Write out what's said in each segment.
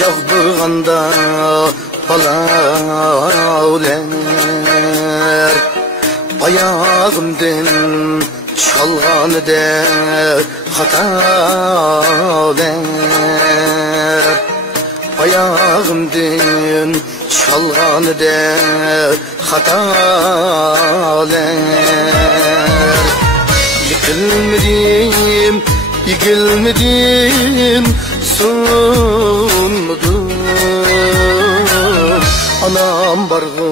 yağdırganda balavler ayağımdan çalganıda hatalar ayağımdan çalganıda hatalar yıkılmadım yıkılmadım sunmadım anam bargı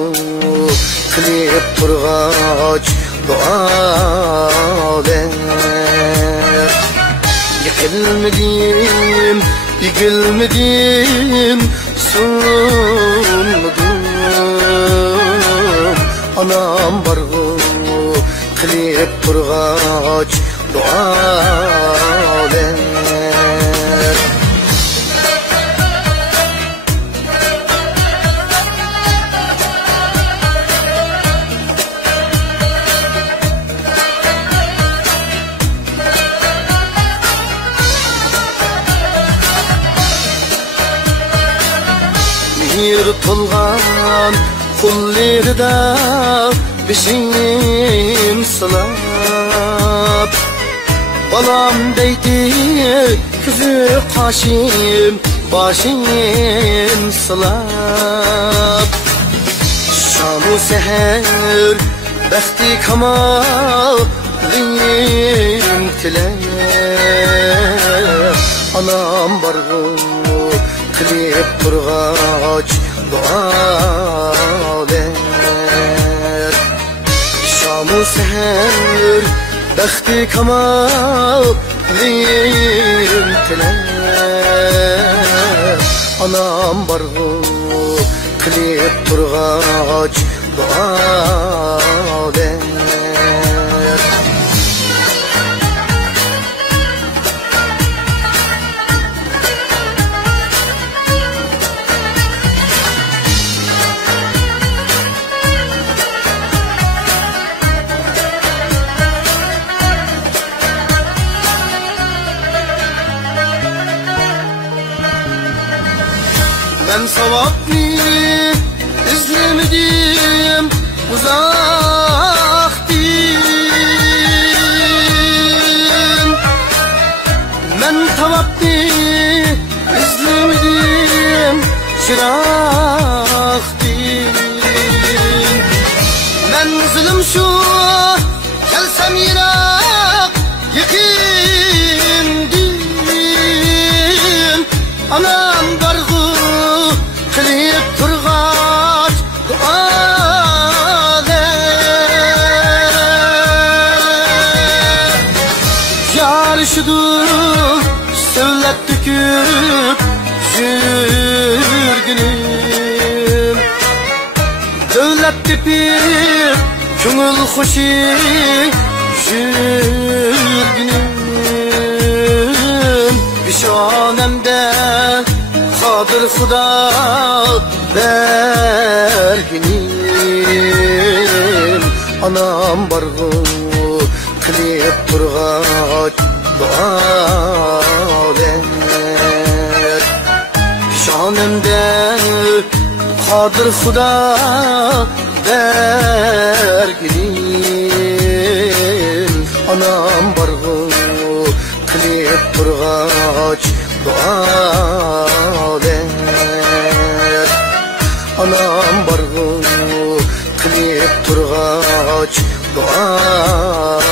kılıp turgaç dualar yıkılmadım yıkılmadım sunmadım anam bargı kılıp turgaç dualar yırtılgan kullarda bişim sılap balam deydi kızı kaşım başım sılap şamu seher bekti kamalim tiler anam bargı kılıp turgaç dualar şamu seher bekti kamalim tiler anam bargı kılıp turgaç dualar ben sevapni izlemedim uzaktım ben sevapni izlemedim çıraktım ben zulüm şu gelsem yirak yıkındım anam dargı kılıp turgaç dualar yarışıdı söylep döküp jürgünüm dövlep tepip köngül hoşi jürgünüm bişanemde kadir Xuda berginim anam bargı kılıp turgaç dualar şanemde kadir Xuda berginim anam bargı kılıp turgaç dualar anam bargı kılıp turgaç dualar